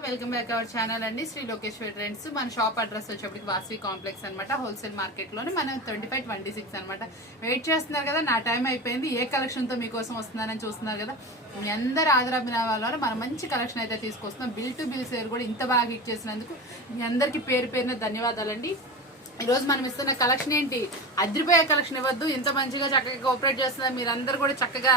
Welcome back our channel అండి. Shri Lokeshwari trends. మన shop address వచ్చేప్పటికి వాసవి కాంప్లెక్స్ అనమాట. హోల్సేల్ మార్కెట్ లోనే మనం 25-26 అనమాట. వెయిట్ చేస్తున్నారు కదా, నా టైం అయిపోయింది. ఏ కలెక్షన్ తో మీకోసం వస్తున్నానని చూస్తున్నారు కదా. మీ అందరు ఆదరాభినవాల మనం మంచి కలెక్షన్ అయితే తీసుకొస్తున్నాం. బిల్ టు బిల్ సేర్ కూడా ఇంత బాగా హిట్ చేసినందుకు మీ అందరికి పేరు పేరున ధన్యవాదాలండి. ఈ రోజు మనం ఇస్తున్న కలెక్షన్ ఏంటి, అదిరిపోయే కలెక్షన్ ఇవ్వద్దు. ఇంత మంచిగా చక్కగా కోఆపరేట్ చేస్తున్నారు, మీరందరూ కూడా చక్కగా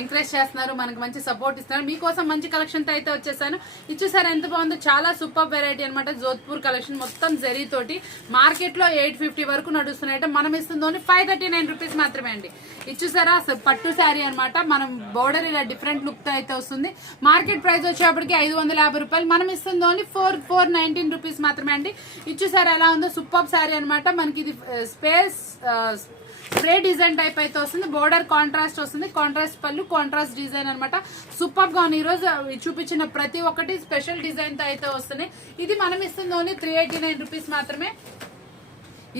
ఎంకరేజ్ చేస్తున్నారు, మనకు మంచి సపోర్ట్ ఇస్తున్నారు. మీకోసం మంచి కలెక్షన్ తో అయితే వచ్చేసాను. ఇచ్చేసారి ఎంత బాగుందో, చాలా సూపర్ వెరైటీ అనమాట. జోధ్పూర్ కలెక్షన్ మొత్తం జరీ తోటి మార్కెట్ లో 850 వరకు నడుస్తున్నాయి. మనం ఇస్తుంది ఓన్లీ 539 రూపీస్ మాత్రమే అండి. ఇచ్చేసారా, పట్టు శారీ అనమాట. మనం బోర్డర్ ఇలా డిఫరెంట్ లుక్ తో అయితే వస్తుంది. మార్కెట్ ప్రైస్ వచ్చేప్పటికి 550 రూపాయలు. మనం ఇస్తుంది ఓన్లీ 419 రూపీస్ మాత్రమే అండి. ఇచ్చేసారా ఎలా ఉందో, సూపర్ శారీ అనమాట. మనకి ఇది స్పేస్ స్ప్రే డిజైన్ టైప్ అయితే వస్తుంది. బోర్డర్ కాంట్రాస్ట్ వస్తుంది, కాంట్రాస్ట్ పళ్ళు, కాంట్రాస్ట్ డిజైన్ అనమాట. సూపర్ గా ఉంది. ఈ రోజు చూపించిన ప్రతి ఒక్కటి స్పెషల్ డిజైన్ తో అయితే వస్తున్నాయి. ఇది మనం ఇస్తుంది ఓన్లీ 389 రూపీస్ మాత్రమే.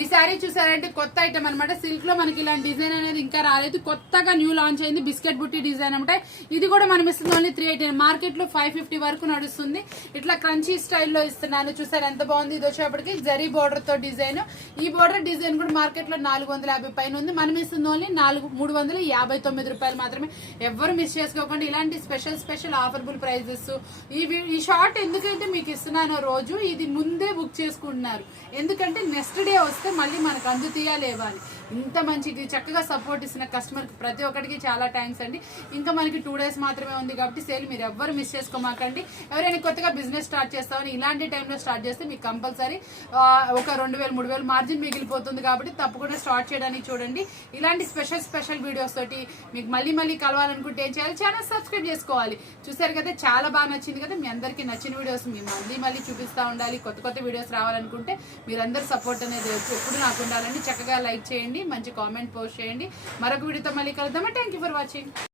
ఈ శారీ చూసారంటే కొత్త ఐటమ్ అనమాట. సిల్క్ లో మనకి ఇలాంటి డిజైన్ అనేది ఇంకా రాలేదు, కొత్తగా న్యూ లాంచ్ అయింది. బిస్కెట్ బుట్టి డిజైన్ అనమాట. ఇది కూడా మనం ఇస్తుంది ఓన్లీ 389. మార్కెట్ లో 550 వరకు నడుస్తుంది. ఇట్లా క్రంచీ స్టైల్లో ఇస్తున్నాను. చూసారు ఎంత బాగుంది. ఇది వచ్చేప్పటికి జరీ బోర్డర్ తో డిజైన్. ఈ బోర్డర్ డిజైన్ కూడా మార్కెట్ లో 450 పైన ఉంది. మనం ఇస్తుంది ఓన్లీ 359 రూపాయలు మాత్రమే. ఎవరు మిస్ చేసుకోకండి. ఇలాంటి స్పెషల్ ఆఫర్బుల్ ప్రైజెస్. ఈ షార్ట్ ఎందుకంటే మీకు ఇస్తున్నాను రోజు, ఇది ముందే బుక్ చేసుకుంటున్నారు. ఎందుకంటే నెక్స్ట్ డే వస్తే మళ్ళీ మనకు అందుతీయా లేవా అని. ఇంత మంచిది చక్కగా సపోర్ట్ ఇస్తున్న కస్టమర్ కి ప్రతి ఒక్కరికి చాలా థ్యాంక్స్ అండి. ఇంకా మనకి 2 డేస్ మాత్రమే ఉంది కాబట్టి సేల్ మీరు ఎవ్వరు మిస్ చేసుకోమాకండి. ఎవరైనా కొత్తగా బిజినెస్ స్టార్ట్ చేస్తామని ఇలాంటి టైంలో స్టార్ట్ చేస్తే మీకు కంపల్సరీ ఒక 2000-3000 మార్జిన్ మిగిలిపోతుంది. కాబట్టి తప్పకుండా స్టార్ట్ చేయడానికి చూడండి. ఇలాంటి స్పెషల్ వీడియోస్ తోటి మీకు మళ్ళీ కలవాలనుకుంటే ఏం చేయాలి, ఛానల్ సబ్స్క్రైబ్ చేసుకోవాలి. చూసారు కదా, చాలా బాగా నచ్చింది కదా. మీ అందరికీ నచ్చిన వీడియోస్ మీ మళ్ళీ చూపిస్తూ ఉండాలి. కొత్త వీడియోస్ రావాలనుకుంటే మీరందరూ సపోర్ట్ అనేది ఎప్పుడు నాకు ఉండాలండి. చక్కగా లైక్ చేయండి, మంచి కామెంట్ పోస్ట్ చేయండి. మరొక వీడియోతో మళ్ళీ కలుద్దామా. Thank you for watching.